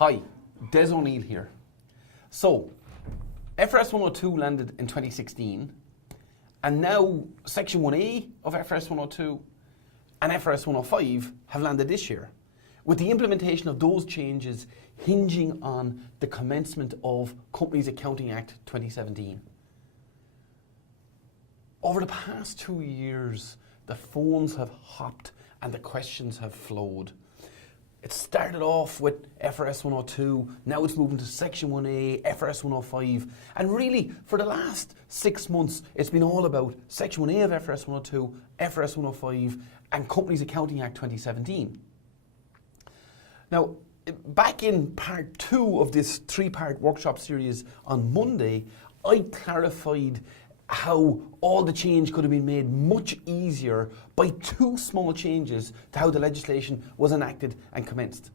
Hi, Des O'Neill here. So, FRS 102 landed in 2016, and now Section 1A of FRS 102 and FRS 105 have landed this year, with the implementation of those changes hinging on the commencement of Companies Accounting Act 2017. Over the past 2 years, the phones have hopped and the questions have flowed. It started off with FRS 102, now it's moving to Section 1A, FRS 105, and really for the last 6 months it's been all about Section 1A of FRS 102, FRS 105 and Companies Accounting Act 2017. Now, back in part 2 of this 3-part workshop series on Monday, I clarified how all the change could have been made much easier by 2 small changes to how the legislation was enacted and commenced.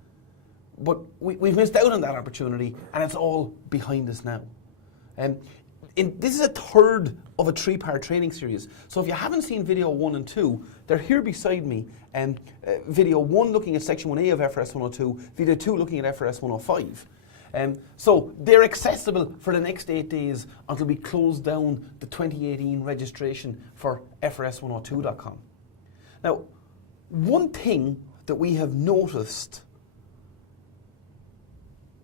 But we've missed out on that opportunity, and it's all behind us now. This is a third of a 3-part training series. So if you haven't seen video 1 and 2, they're here beside me. Video 1 looking at Section 1A of FRS 102, video 2 looking at FRS 105. So they're accessible for the next 8 days until we close down the 2018 registration for FRS102.com. Now, one thing that we have noticed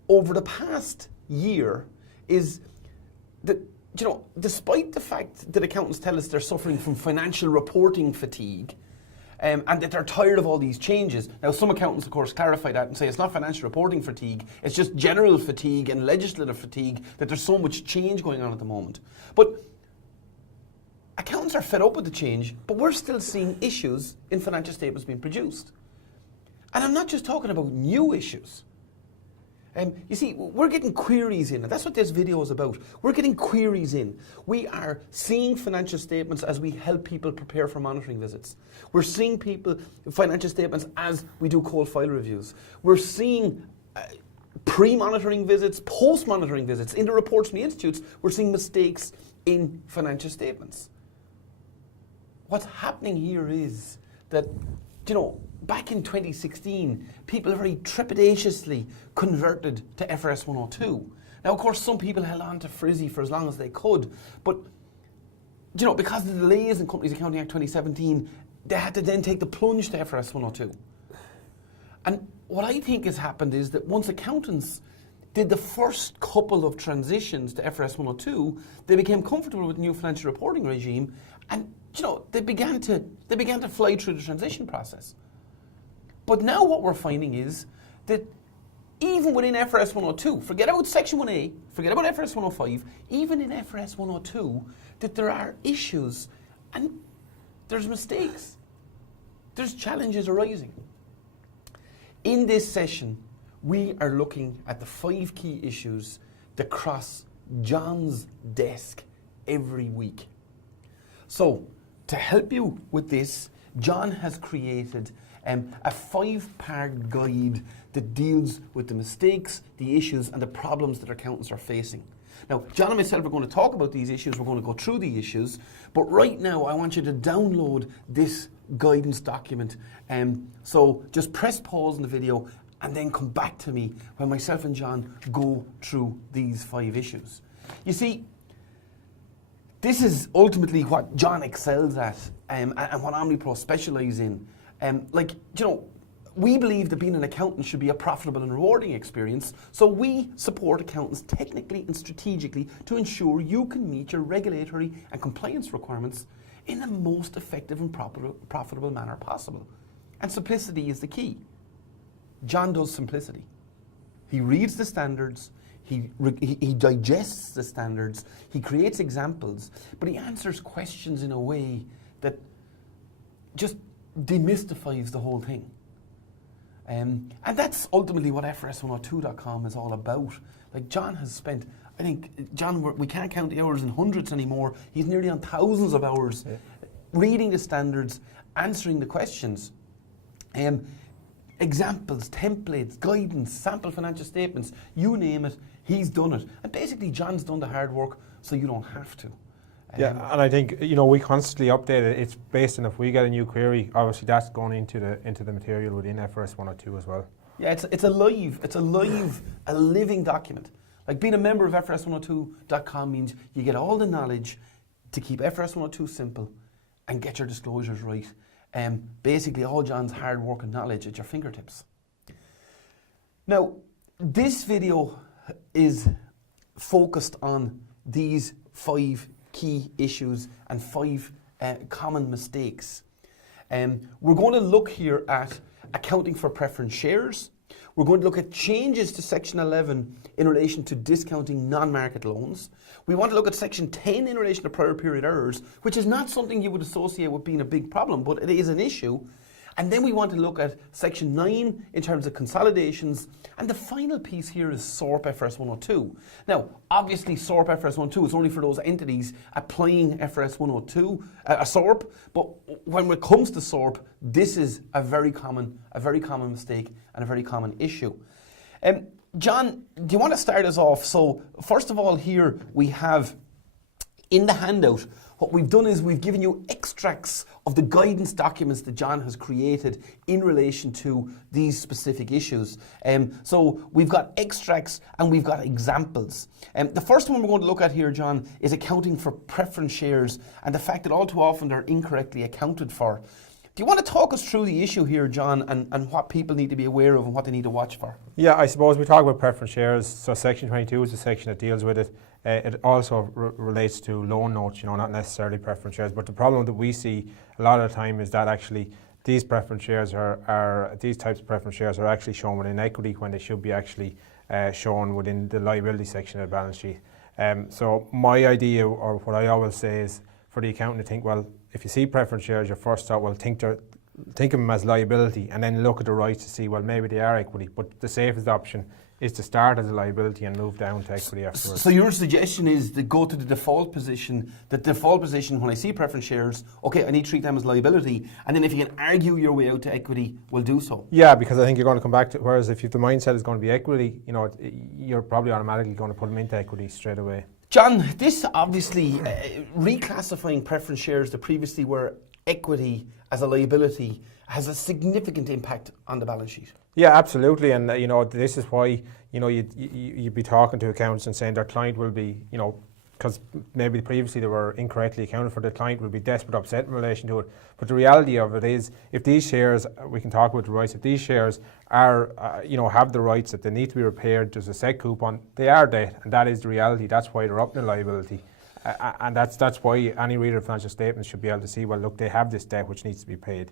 over the past year is that, despite the fact that accountants tell us they're suffering from financial reporting fatigue, and that they're tired of all these changes. Now, some accountants, of course, clarify that and say it's not financial reporting fatigue, it's just general fatigue and legislative fatigue, that there's so much change going on at the moment. But accountants are fed up with the change, but we're still seeing issues in financial statements being produced. And I'm not just talking about new issues. You see, we're getting queries in, and that's what this video is about. We're getting queries in. We are seeing financial statements as we help people prepare for monitoring visits. We're seeing financial statements as we do cold file reviews. We're seeing pre-monitoring visits, post-monitoring visits. In the reports from the institutes, we're seeing mistakes in financial statements. What's happening here is that, back in 2016, people very trepidatiously converted to FRS 102. Now, of course, some people held on to Frizzy for as long as they could, but because of the delays in Companies Accounting Act 2017, they had to then take the plunge to FRS 102. And what I think has happened is that once accountants did the first couple of transitions to FRS 102, they became comfortable with the new financial reporting regime, and they began to fly through the transition process. But now what we're finding is that even within FRS 102, forget about Section 1A, forget about FRS 105, even in FRS 102, that there are issues and there's mistakes. There's challenges arising. In this session, we are looking at the 5 key issues that cross John's desk every week. So, to help you with this, John has created a 5-part guide that deals with the mistakes, the issues, and the problems that accountants are facing. Now, John and myself are going to talk about these issues, we're going to go through the issues, but right now I want you to download this guidance document. So just press pause in the video and then come back to me when myself and John go through these 5 issues. You see, this is ultimately what John excels at and what OmniPro specialise in. We believe that being an accountant should be a profitable and rewarding experience, so we support accountants technically and strategically to ensure you can meet your regulatory and compliance requirements in the most effective and profitable manner possible. And simplicity is the key. John does simplicity. He reads the standards, he digests the standards, he creates examples, but he answers questions in a way that just demystifies the whole thing. And that's ultimately what FRS102.com is all about. Like, John has spent, I think, John, we can't count the hours in hundreds anymore. He's nearly on thousands of hours reading the standards, answering the questions. Examples, templates, guidance, sample financial statements, you name it, he's done it. And basically, John's done the hard work so you don't have to. Yeah, and I think we constantly update it. It's based on if we get a new query, obviously that's going into the material within FRS 102 as well. Yeah, it's a live a living document. Like being a member of FRS102.com means you get all the knowledge to keep FRS 102 simple and get your disclosures right. Basically all John's hard work and knowledge at your fingertips. Now, this video is focused on these 5 key issues and 5 common mistakes. We're going to look here at accounting for preference shares. We're going to look at changes to Section 11 in relation to discounting non-market loans. We want to look at Section 10 in relation to prior period errors, which is not something you would associate with being a big problem, but it is an issue. And then we want to look at Section 9 in terms of consolidations. And the final piece here is SORP FRS 102. Now, obviously SORP FRS 102 is only for those entities applying FRS 102, SORP. But when it comes to SORP, this is a very common mistake and a very common issue. John, do you want to start us off? So, first of all, here we have in the handout, what we've done is we've given you extracts of the guidance documents that John has created in relation to these specific issues. So we've got extracts and we've got examples. The first one we're going to look at here, John, is accounting for preference shares and the fact that all too often they're incorrectly accounted for. Do you want to talk us through the issue here, John, and what people need to be aware of and what they need to watch for? Yeah, I suppose we talk about preference shares. So Section 22 is the section that deals with it. It also relates to loan notes, not necessarily preference shares. But the problem that we see a lot of the time is that actually these preference shares these types of preference shares are actually shown within equity when they should be actually shown within the liability section of the balance sheet. So my idea, or what I always say, is for the accountant to think, well, if you see preference shares, your first thought, well, think of them as liability, and then look at the rights to see, well, maybe they are equity. But the safest option is to start as a liability and move down to equity afterwards. So your suggestion is to go to the default position. The default position, when I see preference shares, okay, I need to treat them as liability, and then if you can argue your way out to equity, we'll do so. Yeah, because I think you're going to come back to, whereas if the mindset is going to be equity, you're probably automatically going to put them into equity straight away. John, this obviously, reclassifying preference shares that previously were equity as a liability has a significant impact on the balance sheet. Yeah, absolutely, and this is why you'd be talking to accountants and saying their client will be, because maybe previously they were incorrectly accounted for, the client will be desperate, upset in relation to it. But the reality of it is, if these shares, we can talk about the rights, if these shares are, have the rights that they need to be repaired, there's a set coupon, they are debt, and that is the reality. That's why they're up in liability. And that's why any reader of financial statements should be able to see, well, look, they have this debt which needs to be paid.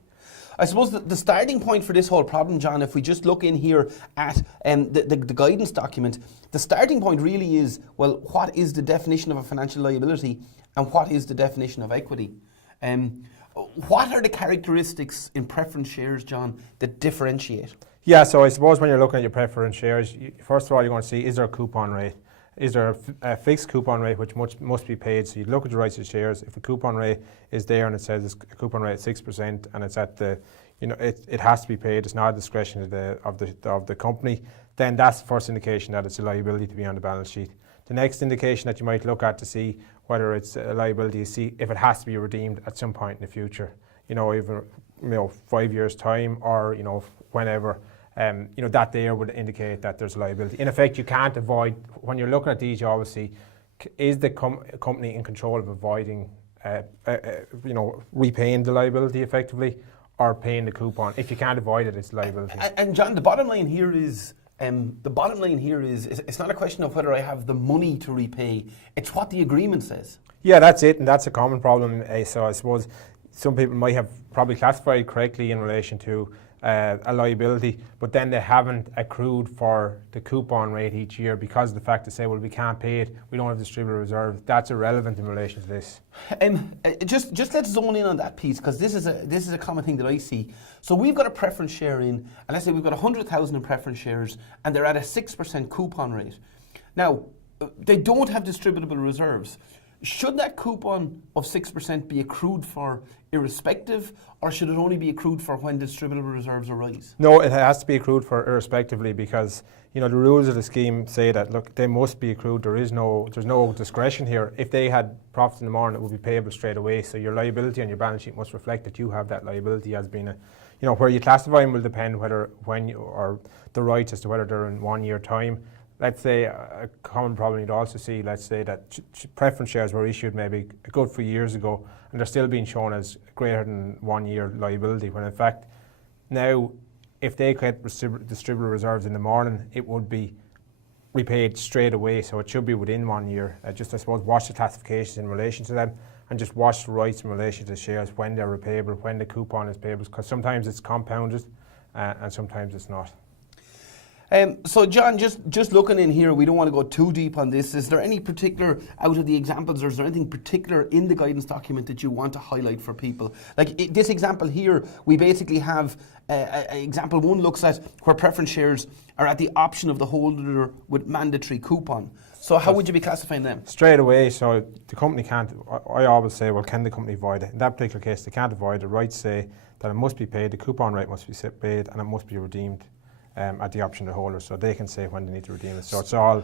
I suppose the starting point for this whole problem, John, if we just look in here at the guidance document, the starting point really is, well, what is the definition of a financial liability and what is the definition of equity? What are the characteristics in preference shares, John, that differentiate? Yeah, so I suppose when you're looking at your preference shares, first of all, you're going to see, is there a coupon rate? Is there a fixed coupon rate which must be paid? So you look at the rights of shares. If a coupon rate is there and it says it's a coupon rate at 6% and it's at the, it has to be paid. It's not a discretion of the company. Then that's the first indication that it's a liability to be on the balance sheet. The next indication that you might look at to see whether it's a liability is see if it has to be redeemed at some point in the future. Even 5 years time or whenever. That there would indicate that there's liability. In effect, you can't avoid, when you're looking at these, you always see, is the company in control of avoiding, repaying the liability effectively or paying the coupon? If you can't avoid it, it's liability. And John, the bottom line here is, it's not a question of whether I have the money to repay, it's what the agreement says. Yeah, that's it, and that's a common problem. So I suppose some people might have probably classified correctly in relation to a liability, but then they haven't accrued for the coupon rate each year because of the fact to say, well, we can't pay it, we don't have distributable reserve. That's irrelevant in relation to this. Just let's zone in on that piece, because this is a common thing that I see. So we've got a preference share in, and let's say we've got 100,000 in preference shares, and they're at a 6% coupon rate. Now, they don't have distributable reserves. Should that coupon of 6% be accrued for irrespective, or should it only be accrued for when distributable reserves arise? No, it has to be accrued for irrespectively, because the rules of the scheme say that, look, they must be accrued. There's no discretion here. If they had profits in the morning, it would be payable straight away. So your liability on your balance sheet must reflect that you have that liability as being where you classify them will depend or the rights as to whether they're in 1 year time. let's say a common problem you'd also see, let's say that preference shares were issued maybe a good few years ago and they're still being shown as greater than 1 year liability, when in fact now if they get distributor reserves in the morning, it would be repaid straight away, so it should be within 1 year. Just I suppose watch the classifications in relation to them and just watch the rights in relation to the shares, when they're repayable, when the coupon is payable, because sometimes it's compounded and sometimes it's not. So John, just looking in here, we don't want to go too deep on this. Is there any particular, out of the examples, or is there anything particular in the guidance document that you want to highlight for people? Like this example here, we basically have, example 1 looks at where preference shares are at the option of the holder with mandatory coupon. So how would you be classifying them? Straight away, so the company can't, I always say, well, can the company avoid it? In that particular case, they can't avoid it. The rights say that it must be paid, the coupon rate must be paid, and it must be redeemed at the option of the holder, so they can say when they need to redeem it. So it's all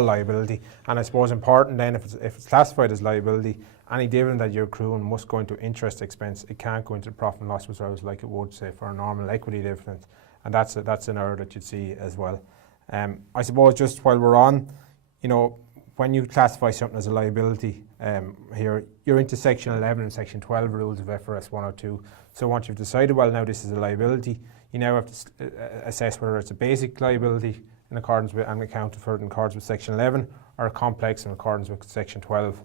liability. And I suppose important then, if it's classified as liability, any dividend that you're accruing must go into interest expense. It can't go into profit and loss reserves like it would, say, for a normal equity dividend. And that's an error that you'd see as well. I suppose just while we're on, when you classify something as a liability, here you're into Section 11 and Section 12 rules of FRS 102. So once you've decided, well, now this is a liability, you now have to assess whether it's a basic liability in accordance with and accounted for in accordance with Section 11, or a complex in accordance with Section 12.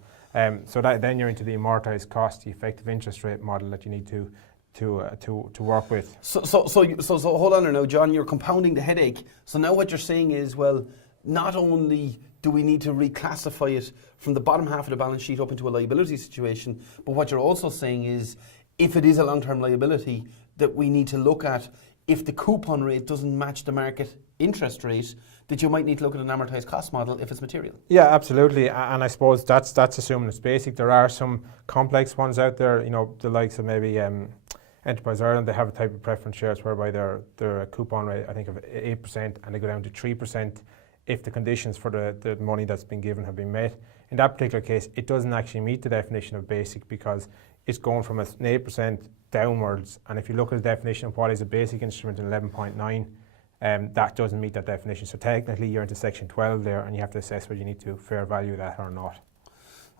So then you're into the amortised cost, the effective interest rate model that you need to work with. So hold on there now, John. You're compounding the headache. So now what you're saying is, well, not only do we need to reclassify it from the bottom half of the balance sheet up into a liability situation, but what you're also saying is, if it is a long-term liability, that we need to look at if the coupon rate doesn't match the market interest rate, that you might need to look at an amortised cost model if it's material. Yeah, absolutely. And I suppose that's assuming it's basic. There are some complex ones out there, the likes of maybe Enterprise Ireland. They have a type of preference shares whereby their coupon rate, I think, of 8%, and they go down to 3% if the conditions for the money that's been given have been met. In that particular case, it doesn't actually meet the definition of basic, because it's going from an 8% downwards, and if you look at the definition of what is a basic instrument in 11.9, that doesn't meet that definition. So technically you're into Section 12 there, and you have to assess whether you need to fair value that or not.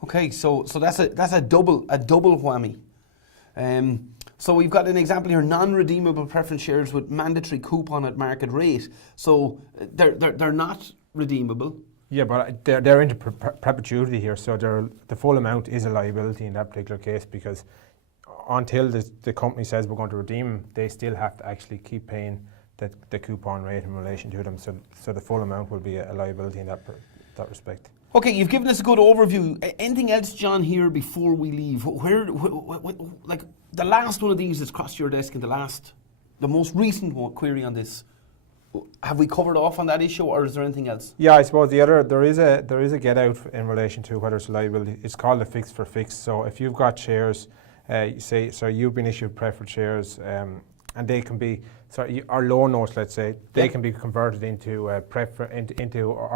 Okay, so that's a double whammy. So we've got an example here: non-redeemable preference shares with mandatory coupon at market rate. So they're not redeemable. Yeah, but they're into perpetuity here, so the full amount is a liability in that particular case, because until the company says we're going to redeem them, they still have to actually keep paying the coupon rate in relation to them. So the full amount will be a liability in that respect. Okay, you've given us a good overview. Anything else, John, here before we leave? Where like the last one of these that's crossed your desk, and the most recent query on this, have we covered off on that issue, or is there anything else? Yeah, I suppose there is a get out in relation to whether it's a liability. It's called a fixed for fixed. So if you've got shares, you've been issued preference shares, and they can be, our loan notes, let's say, they can be converted into our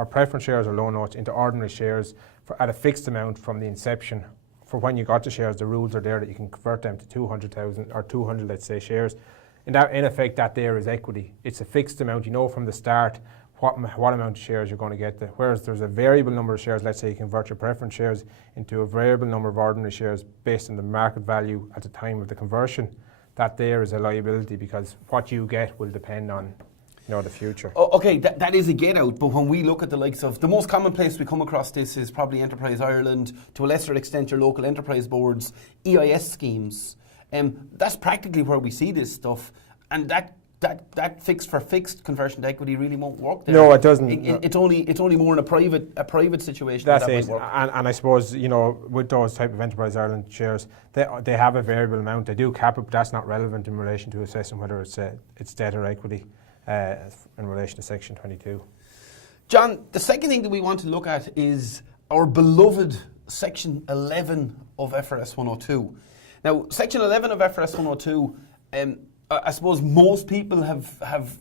preference shares or loan notes into ordinary shares at a fixed amount from the inception. For when you got the shares, the rules are there that you can convert them to 200,000 or 200, let's say, shares. In effect, that there is equity. It's a fixed amount. You know from the start what amount of shares you're going to get. Whereas there's a variable number of shares, let's say you convert your preference shares into a variable number of ordinary shares based on the market value at the time of the conversion. That there is a liability, because what you get will depend on the future. Okay, that is a get out, but when we look at the likes of, the most common place we come across this is probably Enterprise Ireland, to a lesser extent your local enterprise boards, EIS schemes. That's practically where we see this stuff, and that fixed for fixed conversion to equity really won't work there. No, it doesn't. It's only more in a private situation. That's it. And I suppose with those type of Enterprise Ireland shares, they have a variable amount. They do cap it, but that's not relevant in relation to assessing whether it's debt or equity in relation to Section 22. John, the second thing that we want to look at is our beloved Section 11 of FRS 102. Now, Section 11 of FRS 102, I suppose most people have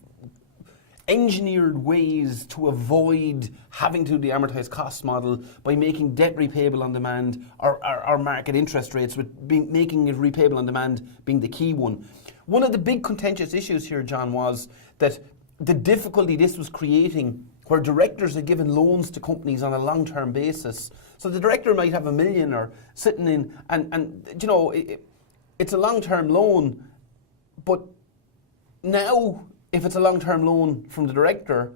engineered ways to avoid having to do the amortised cost model by making debt repayable on demand or market interest rates, with making it repayable on demand being the key one. One of the big contentious issues here, John, was that the difficulty this was creating, where directors are given loans to companies on a long-term basis. So the director might have $1 million or sitting in, and you know, it's a long-term loan, but now if it's a long-term loan from the director,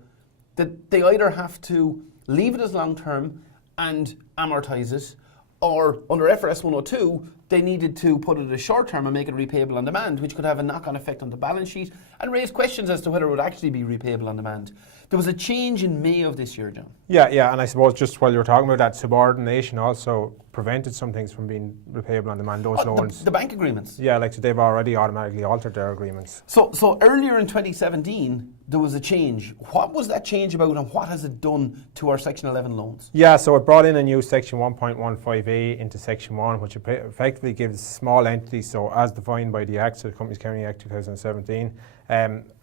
that they either have to leave it as long-term and amortise it, or under FRS 102, they needed to put it as short-term and make it repayable on demand, which could have a knock-on effect on the balance sheet and raise questions as to whether it would actually be repayable on demand. There was a change in May of this year, John. Yeah, and I suppose just while you were talking about that, subordination also prevented some things from being repayable on demand, those loans. The bank agreements. Yeah, like so they've already automatically altered their agreements. So earlier in 2017, there was a change. What was that change about, and what has it done to our Section 11 loans? Yeah, so it brought in a new Section 1.15a into Section 1, which effectively gives small entities, so as defined by the Act, so the Companies County Act 2017,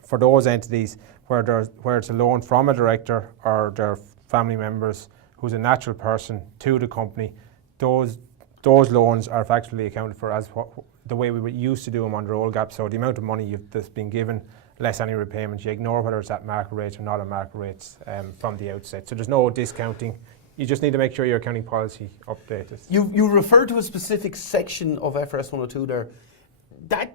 for those entities where it's a loan from a director or their family members who's a natural person to the company, those loans are factually accounted for as the way we were used to do them under old GAAP. So the amount of money that's been given, less any repayment, you ignore whether it's at market rates or not at market rates from the outset. So there's no discounting. You just need to make sure your accounting policy updated. You referred to a specific section of FRS 102 there.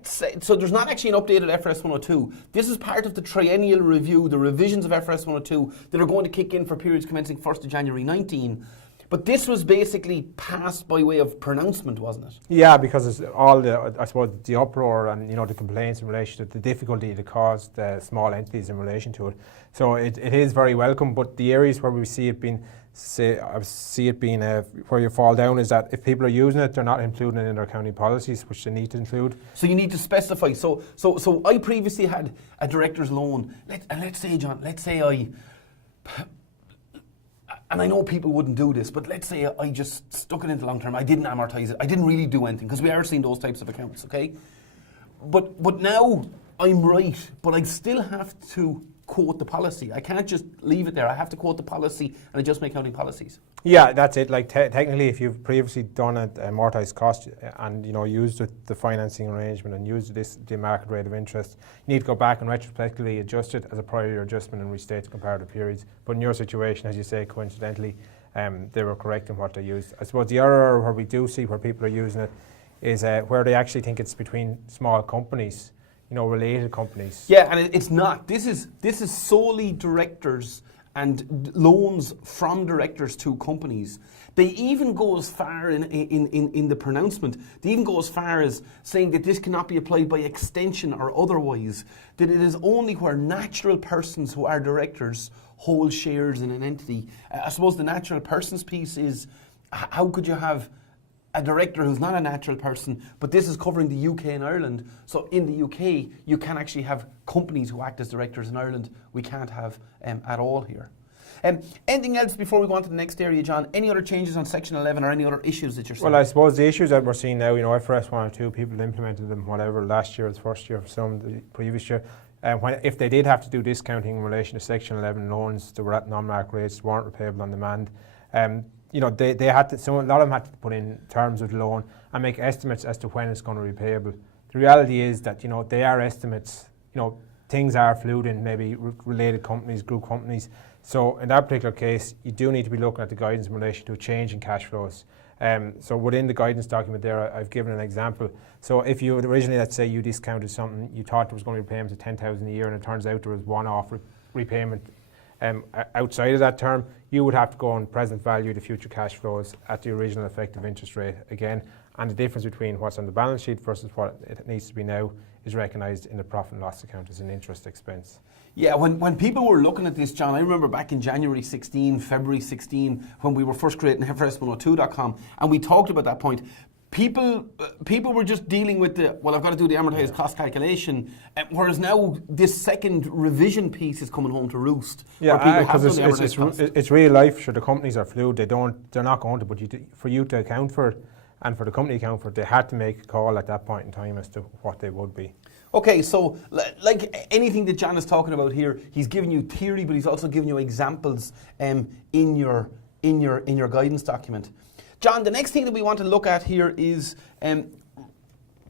So there's not actually an updated FRS 102. This is part of the triennial review, the revisions of FRS 102 that are going to kick in for periods commencing 1st of January 19. But this was basically passed by way of pronouncement, wasn't it? Yeah, because it's all the uproar and the complaints in relation to the difficulty that caused small entities in relation to it. So it is very welcome, but the areas where we see it being where you fall down is that if people are using it, they're not including it in their accounting policies, which they need to include. So you need to specify. So I previously had a director's loan, and let's say I, and I know people wouldn't do this, but let's say I just stuck it into long term. I didn't amortise it. I didn't really do anything, because we are seeing those types of accounts, okay? But now I'm right, but I still have to quote the policy. I can't just leave it there. I have to quote the policy and adjust my accounting policies. Yeah, that's it. Like technically, if you've previously done an amortised cost and used the financing arrangement and used the market rate of interest, you need to go back and retrospectively adjust it as a prior year adjustment and restate the comparative periods. But in your situation, as you say, coincidentally, they were correct in what they used. I suppose the other where we do see where people are using it is where they actually think it's between small companies, related companies. Yeah, and it's not. This is solely directors and loans from directors to companies. They even go as far in the pronouncement, they even go as far as saying that this cannot be applied by extension or otherwise, that it is only where natural persons who are directors hold shares in an entity. I suppose the natural persons piece is, how could you have a director who's not a natural person, but this is covering the UK and Ireland. So in the UK, you can actually have companies who act as directors in Ireland. We can't have at all here. Anything else before we go on to the next area, John? Any other changes on Section 11 or any other issues that you're seeing? Well, I suppose the issues that we're seeing now, FRS 102, people implemented them, whatever, last year, the first year, some the previous year. If they did have to do discounting in relation to Section 11 loans that were at non-market rates, weren't repayable on demand, they had to, so a lot of them had to put in terms of the loan and make estimates as to when it's going to be repayable. The reality is that, they are estimates, things are fluid in maybe related companies, group companies. So in that particular case, you do need to be looking at the guidance in relation to a change in cash flows. So within the guidance document there, I've given an example. So if you originally, let's say you discounted something, you thought there was going to be payments of 10,000 a year, and it turns out there was one-off repayment outside of that term, you would have to go and present value the future cash flows at the original effective interest rate again. And the difference between what's on the balance sheet versus what it needs to be now is recognised in the profit and loss account as an interest expense. Yeah, when people were looking at this, John, I remember back in January 16, February 16, when we were first creating FRS102.com, and we talked about that point. People were just dealing with I've got to do the amortised cost calculation, whereas now this second revision piece is coming home to roost. Yeah, because it's real life. Sure, the companies are fluid. They're not going to. But for you to account for it, and for the company to account for it, they had to make a call at that point in time as to what they would be. Okay, so like anything that John is talking about here, he's giving you theory, but he's also giving you examples in your guidance document. John, the next thing that we want to look at here is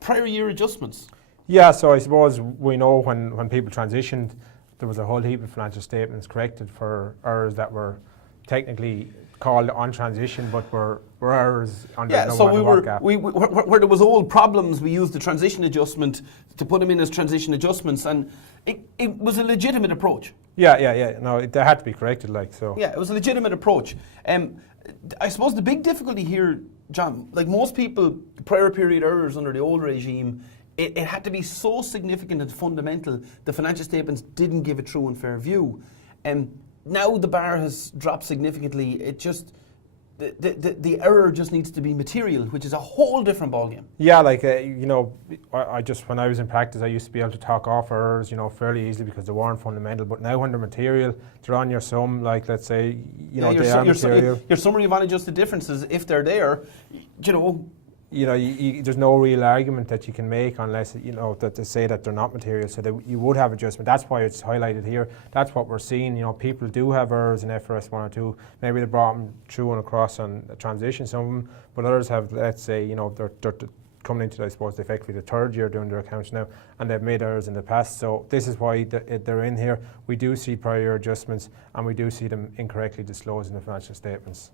prior year adjustments. Yeah, so I suppose we know when people transitioned there was a whole heap of financial statements corrected for errors that were technically called on transition, but were errors under Yeah, no so matter what gap. where there was old problems, we used the transition adjustment to put them in as transition adjustments, and it was a legitimate approach. Yeah. No, they had to be corrected, like so. Yeah, it was a legitimate approach. I suppose the big difficulty here, John, like most people, prior period errors under the old regime, it had to be so significant and fundamental, the financial statements didn't give a true and fair view. Now the bar has dropped significantly. It just, the error just needs to be material, which is a whole different ballgame. Yeah, like, I just, when I was in practice, I used to be able to talk off errors, fairly easily because they weren't fundamental. But now when they're material, they're on your sum, like, let's say, they are material. Your summary of unadjusted differences, if they're there, there's no real argument that you can make unless, that they say that they're not material, so that you would have adjustment. That's why it's highlighted here. That's what we're seeing. People do have errors in FRS 1 or 2. Maybe they brought them through and across on a transition, some of them, but others have, let's say, they're coming into, I suppose, effectively the third year doing their accounts now, and they've made errors in the past. So this is why they're in here. We do see prior year adjustments, and we do see them incorrectly disclosed in the financial statements.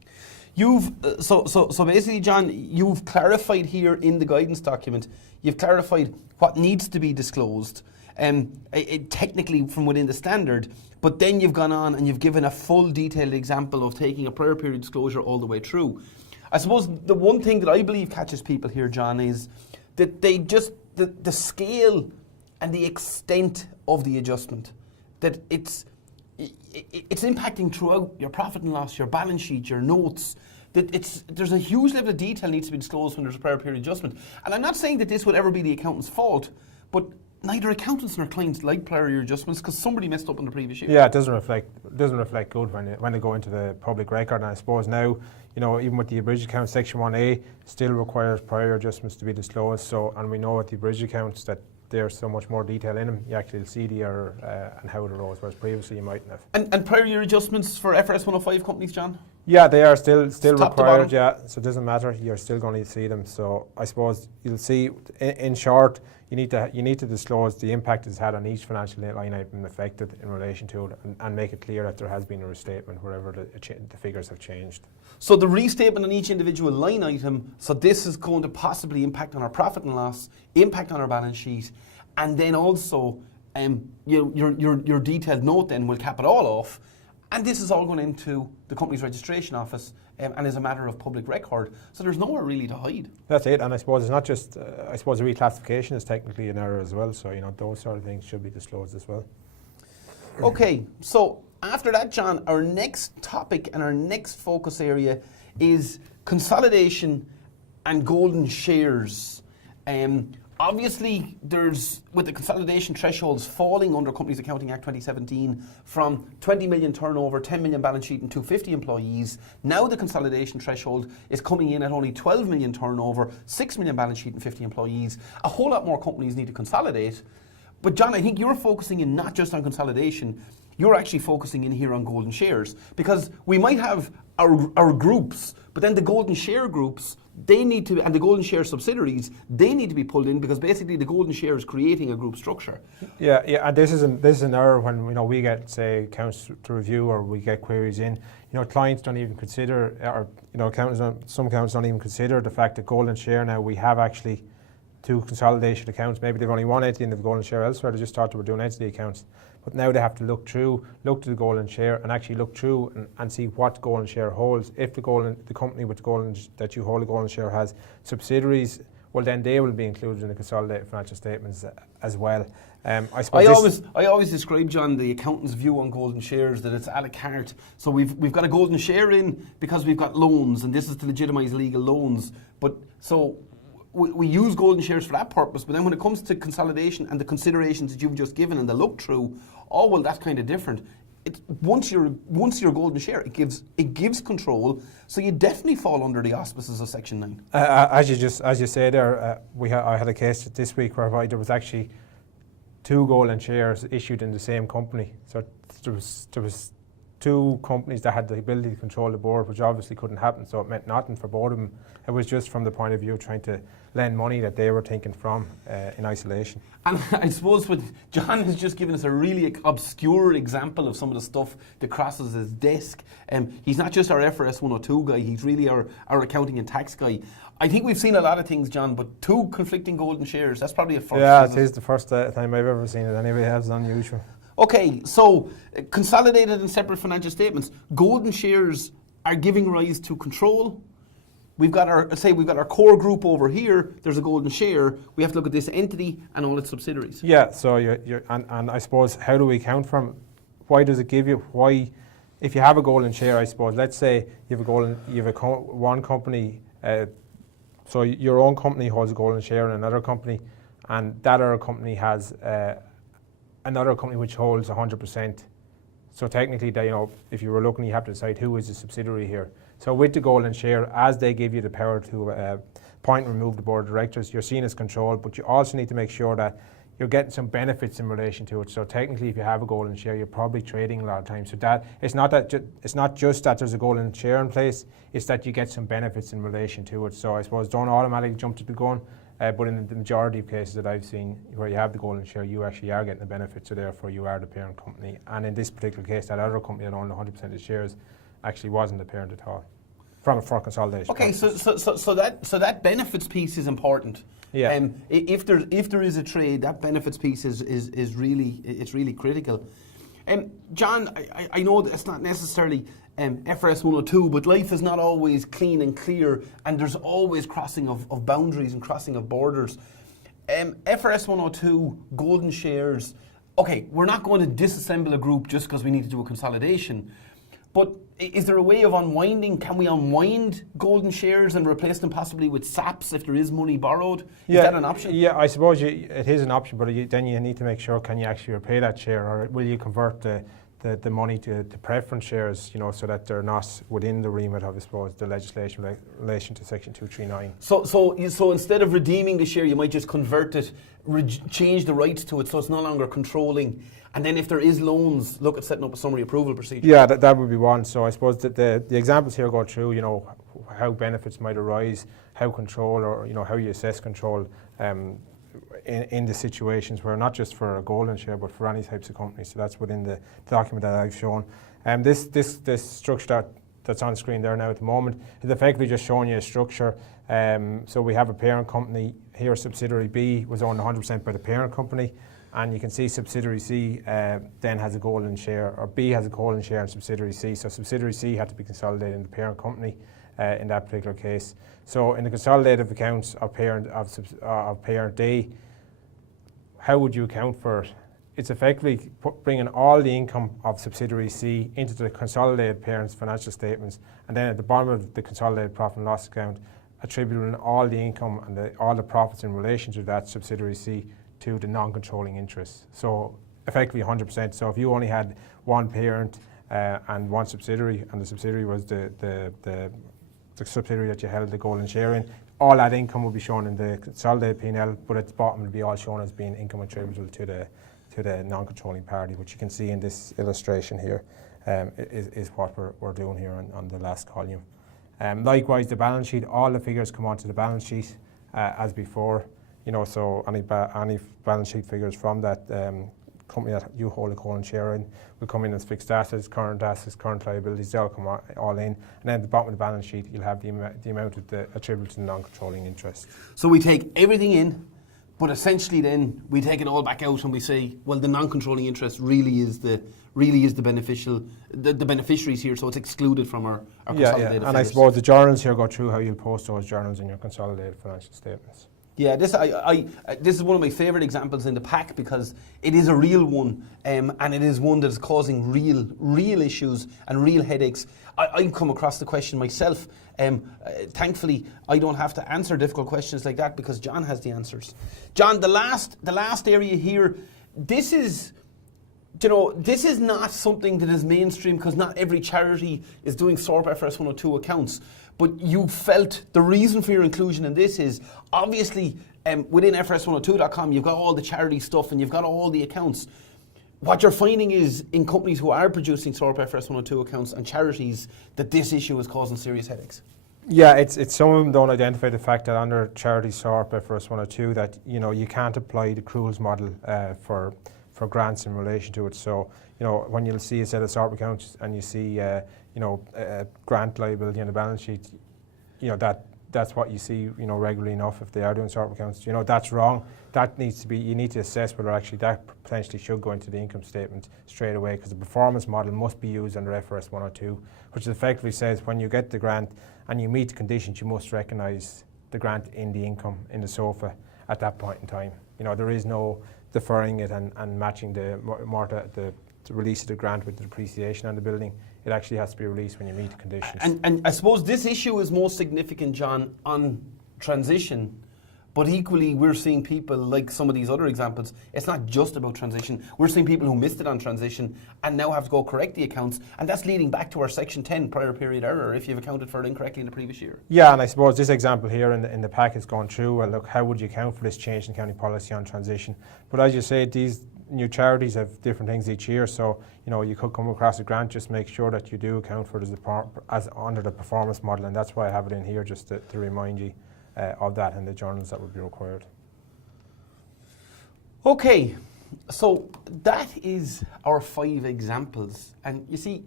You've so basically, John, you've clarified here in the guidance document. You've clarified what needs to be disclosed, technically from within the standard. But then you've gone on and you've given a full, detailed example of taking a prior period disclosure all the way through. I suppose the one thing that I believe catches people here, John, is that they just the scale and the extent of the adjustment, that it's impacting throughout your profit and loss, your balance sheet, your notes. That there's a huge level of detail needs to be disclosed when there's a prior period adjustment. And I'm not saying that this would ever be the accountant's fault, but neither accountants nor clients like prior year adjustments because somebody messed up in the previous year. Yeah, it doesn't reflect good when they go into the public record. And I suppose now, even with the abridged account, Section 1A still requires prior adjustments to be disclosed. So, and we know with the abridged accounts that there's so much more detail in them. You actually see the error and how it arose, whereas previously you mightn't have. And prior year adjustments for FRS 105 companies, John? Yeah, they are still required. Yeah, so it doesn't matter. You're still going to see them. So I suppose you'll see. In short, you need to disclose the impact it's had on each financial line item affected in relation to it, and make it clear that there has been a restatement wherever the figures have changed. So the restatement on each individual line item. So this is going to possibly impact on our profit and loss, impact on our balance sheet, and then also your detailed note then will cap it all off. And this is all going into the company's registration office and is a matter of public record. So there's nowhere really to hide. That's it. And I suppose it's not just, I suppose a reclassification is technically an error as well. So, those sort of things should be disclosed as well. Okay, so after that, John, our next topic and our next focus area is consolidation and golden shares. Obviously, with the consolidation thresholds falling under Companies Accounting Act 2017 from 20 million turnover, 10 million balance sheet and 250 employees, now the consolidation threshold is coming in at only 12 million turnover, 6 million balance sheet and 50 employees. A whole lot more companies need to consolidate. But John, I think you're focusing in not just on consolidation, you're actually focusing in here on golden shares, because we might have our groups, but then the golden share groups, they need to, and the golden share subsidiaries, they need to be pulled in because basically the golden share is creating a group structure. Yeah, and this is an error when we get, say, accounts to review or we get queries in. Clients don't even consider, or some accountants don't even consider the fact that golden share now we have actually two consolidation accounts. Maybe they've only one entity in the golden share elsewhere. They just thought they were doing entity accounts. But now they have to look to the golden share and actually look through and see what golden share holds. If the company with the golden that you hold the golden share has subsidiaries, well then they will be included in the consolidated financial statements as well. I always describe, John, the accountant's view on golden shares that it's a la carte. So we've got a golden share in because we've got loans, and this is to legitimise legal loans. But so we use golden shares for that purpose, but then when it comes to consolidation and the considerations that you've just given and the look through, that's kind of different. Once you're golden share, it gives control, so you definitely fall under the auspices of Section 9. As you say there, I had a case this week whereby there was actually two golden shares issued in the same company. So there was two companies that had the ability to control the board, which obviously couldn't happen, so it meant nothing for both of them. It was just from the point of view of trying to lend money that they were thinking from in isolation. And I suppose what John has just given us a really obscure example of some of the stuff that crosses his desk. He's not just our FRS 102 guy, he's really our accounting and tax guy. I think we've seen a lot of things, John, but two conflicting golden shares, that's probably a first. Yeah, it is the first time I've ever seen it anyway. That's unusual. Okay, so consolidated and separate financial statements. Golden shares are giving rise to control. We've got our core group over here. There's a golden share. We have to look at this entity and all its subsidiaries. Yeah. So and I suppose, how do we account for them? Why does it give you? Why, if you have a golden share, I suppose, let's say you have one company. So your own company holds a golden share in another company, and that other company has another company which holds 100%. So technically, if you were looking, you have to decide who is the subsidiary here. So with the golden share, as they give you the power to appoint and remove the board of directors, you're seen as controlled, but you also need to make sure that you're getting some benefits in relation to it. So technically, if you have a golden share, you're probably trading a lot of times. So that it's not just that there's a golden share in place; it's that you get some benefits in relation to it. So I suppose don't automatically jump to the gun. But in the majority of cases that I've seen where you have the golden share, you actually are getting the benefits, so therefore you are the parent company. And in this particular case, that other company that owned 100% of the shares actually wasn't the parent at all, for consolidation. Okay, so that benefits piece is important. Yeah. If there is a trade, that benefits piece is really critical. John, I know that it's not necessarily FRS 102, but life is not always clean and clear, and there's always crossing of boundaries and crossing of borders. FRS 102, golden shares, okay, we're not going to disassemble a group just because we need to do a consolidation, but is there a way of unwinding? Can we unwind golden shares and replace them possibly with SAPs if there is money borrowed? Is that an option? Yeah, I suppose it is an option, but then you need to make sure, can you actually repay that share, or will you convert the money to preference shares, so that they're not within the remit of, I suppose, the legislation in relation to Section 239. So instead of redeeming the share, you might just convert it, change the rights to it so it's no longer controlling. And then if there is loans, look at setting up a summary approval procedure. Yeah, that would be one. So I suppose that the examples here go through, how benefits might arise, how control, or, how you assess control in the situations where, not just for a golden share, but for any types of companies. So that's within the document that I've shown. This structure that's on screen there now at the moment is effectively just showing you a structure. So we have a parent company here. Subsidiary B was owned 100% by the parent company. And you can see subsidiary C then has a golden share, or B has a golden share in subsidiary C. So subsidiary C had to be consolidated in the parent company in that particular case. So in the consolidated accounts of parent D, how would you account for it? It's effectively bringing all the income of subsidiary C into the consolidated parent's financial statements, and then at the bottom of the consolidated profit and loss account, attributing all the income and all the profits in relation to that subsidiary C to the non-controlling interest. So effectively 100%. So if you only had one parent and one subsidiary, and the subsidiary was the subsidiary that you held the golden share in, all that income will be shown in the consolidated P&L, but at the bottom it will be all shown as being income attributable to the non-controlling party, which you can see in this illustration here, is what we're doing here on the last column. Likewise, the balance sheet, all the figures come onto the balance sheet as before. So any balance sheet figures from that company that you hold a golden share in will come in as fixed assets, current liabilities, they'll come all in. And then at the bottom of the balance sheet, you'll have the amount of the attributable to non-controlling interest. So we take everything in, but essentially then we take it all back out and we say, well, the non-controlling interest really is the beneficiaries here, so it's excluded from our consolidated figures. And I suppose the journals here go through how you'll post those journals in your consolidated financial statements. Yeah, this is one of my favourite examples in the pack because it is a real one, and it is one that is causing real issues and real headaches. I've come across the question myself. Thankfully, I don't have to answer difficult questions like that because John has the answers. John, the last area here, this is not something that is mainstream because not every charity is doing SORP FRS 102 accounts. But you felt the reason for your inclusion in this is obviously within FRS102.com you've got all the charity stuff and you've got all the accounts. what you're finding is in companies who are producing SORP FRS 102 accounts and charities that this issue is causing serious headaches. Yeah, it's some of them don't identify the fact that under charity SORP FRS 102 that you can't apply the accruals model for grants in relation to it. So when you'll see a set of SORP accounts and you see grant liability on the balance sheet, that's what you see regularly enough if they are doing SORP accounts. That's wrong. That needs to be, you need to assess whether actually that potentially should go into the income statement straight away, because the performance model must be used under FRS 102, which effectively says when you get the grant and you meet the conditions, you must recognise the grant in the income, in the SOFA at that point in time. There is no deferring it and matching the release of the grant with the depreciation on the building. It actually has to be released when you meet the conditions. And I suppose this issue is most significant, John, on transition, but equally we're seeing people like some of these other examples. It's not just about transition. We're seeing people who missed it on transition and now have to go correct the accounts, and that's leading back to our Section 10 prior period error if you've accounted for it incorrectly in the previous year. Yeah, and I suppose this example here in the pack is going through, well, look, how would you account for this change in county policy on transition? But as you say, these new charities have different things each year, so you could come across a grant. Just make sure that you do account for it as under the performance model, and that's why I have it in here, just to remind you of that in the journals that would be required. Okay, so that is our 5 examples, and you see,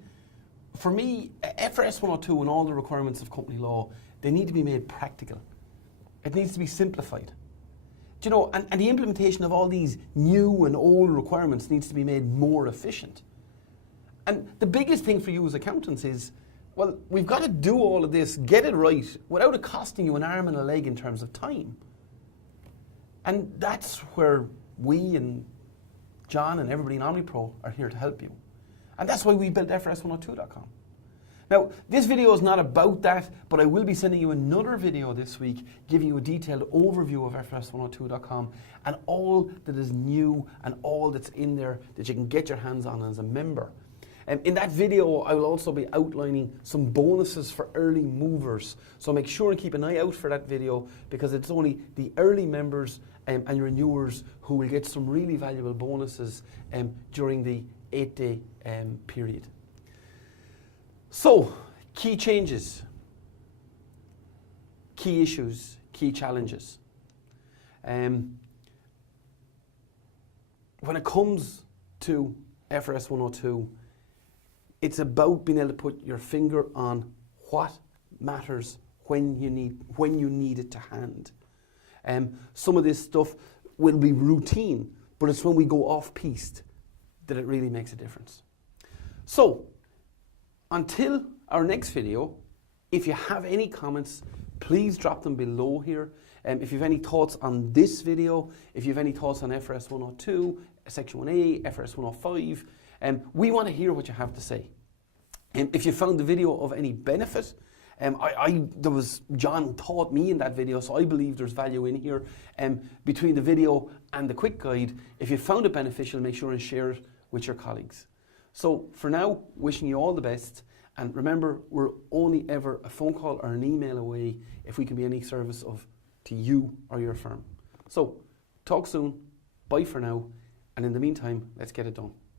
for me, FRS 102 and all the requirements of company law, they need to be made practical. It needs to be simplified. And the implementation of all these new and old requirements needs to be made more efficient. And the biggest thing for you as accountants is, well, we've got to do all of this, get it right, without it costing you an arm and a leg in terms of time. And that's where we and John and everybody in OmniPro are here to help you. And that's why we built FRS102.com. Now, this video is not about that, but I will be sending you another video this week giving you a detailed overview of FRS102.com and all that is new and all that's in there that you can get your hands on as a member. In that video, I will also be outlining some bonuses for early movers. So make sure and keep an eye out for that video, because it's only the early members and renewers who will get some really valuable bonuses during the 8-day period. So, key changes, key issues, key challenges. When it comes to FRS 102, it's about being able to put your finger on what matters when you need it to hand. Some of this stuff will be routine, but it's when we go off-piste that it really makes a difference. So, until our next video, if you have any comments, please drop them below here. If you have any thoughts on this video, if you have any thoughts on FRS 102, Section 1A, FRS 105, we want to hear what you have to say. If you found the video of any benefit, John taught me in that video, so I believe there's value in here. Between the video and the quick guide, if you found it beneficial, make sure and share it with your colleagues. So for now, wishing you all the best, and remember, we're only ever a phone call or an email away if we can be any service to you or your firm. So talk soon, bye for now, and in the meantime, let's get it done.